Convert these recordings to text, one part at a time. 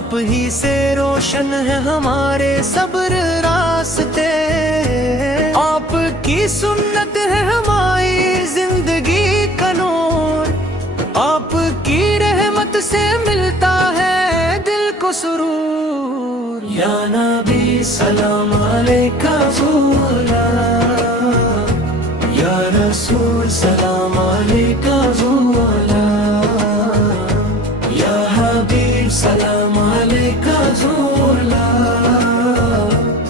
آپ ہی سے روشن ہے ہمارے صبر راستے، آپ کی سنت ہے ہماری زندگی کا نور، آپ کی رحمت سے ملتا ہے دل کو سرور۔ یا نبی سلام علیکہ بولا، یا رسول سلام علیکہ بولا، یا حبیب سلام علیکہ بولا،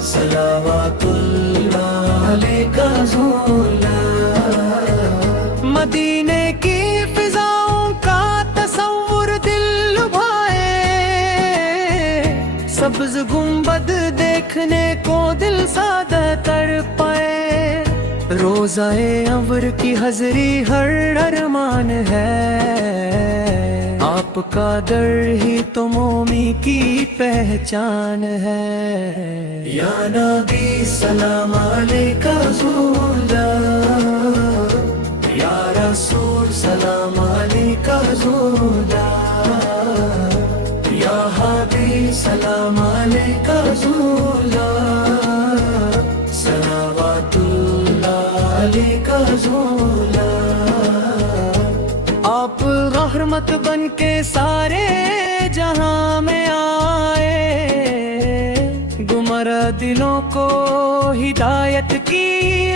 صلوات اللہ علیکہ بولا۔ مدینے کی فضاؤں کا تصور دل لبھائے، سبز گنبد دیکھنے کو دل سادہ تڑپائے، روضہ انور کی حضری ہر ارمان ہے، آپ کا در ہی تو مومی کی پہچان ہے۔ یا نبی سلام علیکہ بولا، یا رسول سلام علیکہ بولا، یا حبیب سلام علیکہ بولا، صلوات اللہ علیکہ بولا۔ آپ رحمت بن کے سارے جہاں میں آئے، گمراہ دلوں کو ہدایت کی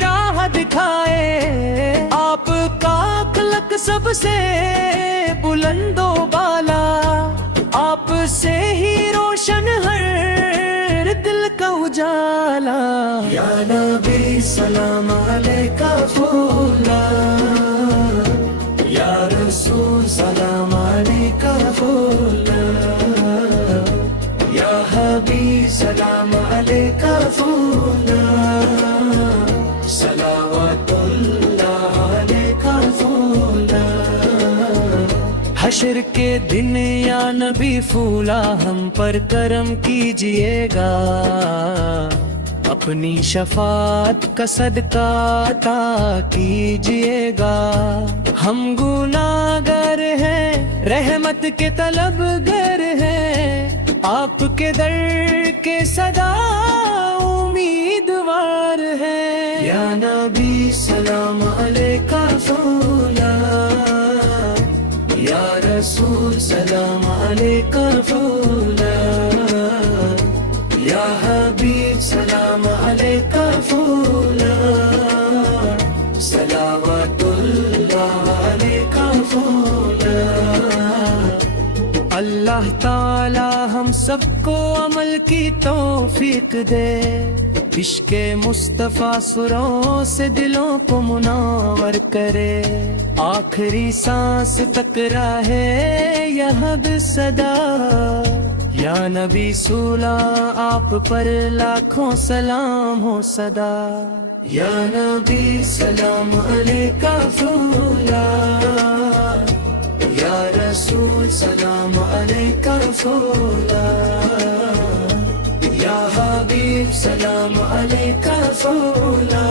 راہ دکھائے، آپ کا اخلاق سب سے بلند و بالا، آپ سے ہی روشن ہر دل کا اجالا۔ یا نبی سلام علیکہ بولا، یا رسول سلام علیکہ بولا، یا حبیب سلام علیکہ بولا، صلوات اللہ علیکہ بولا۔ حشر کے دن یا نبی پھولا ہم پر کرم کیجئے گا، اپنی شفاعت کا صدقہ عطا کیجئے گا، ہم گناہگار ہیں رحمت کے طلبگار ہیں، آپ کے در کے صدا امیدوار ہیں۔ یا نبی سلام علیکہ بولا، یا رسول سلام علیکہ بولا، یا حبیب سلام علیکہ بولا، صلوات اللہ علیکہ بولا۔ اللہ تعالی ہم سب کو عمل کی توفیق دے، عشق مصطفیٰ سروں سے دلوں کو منور کرے، آخری سانس تک رہے یہاں صدا۔ یا نبی سولا آپ پر لاکھوں سلام ہو صدا، یا نبی سلام علیکہ بولا، یا رسول سلام علیکہ بولا، یا حبیب سلام علیکہ بولا،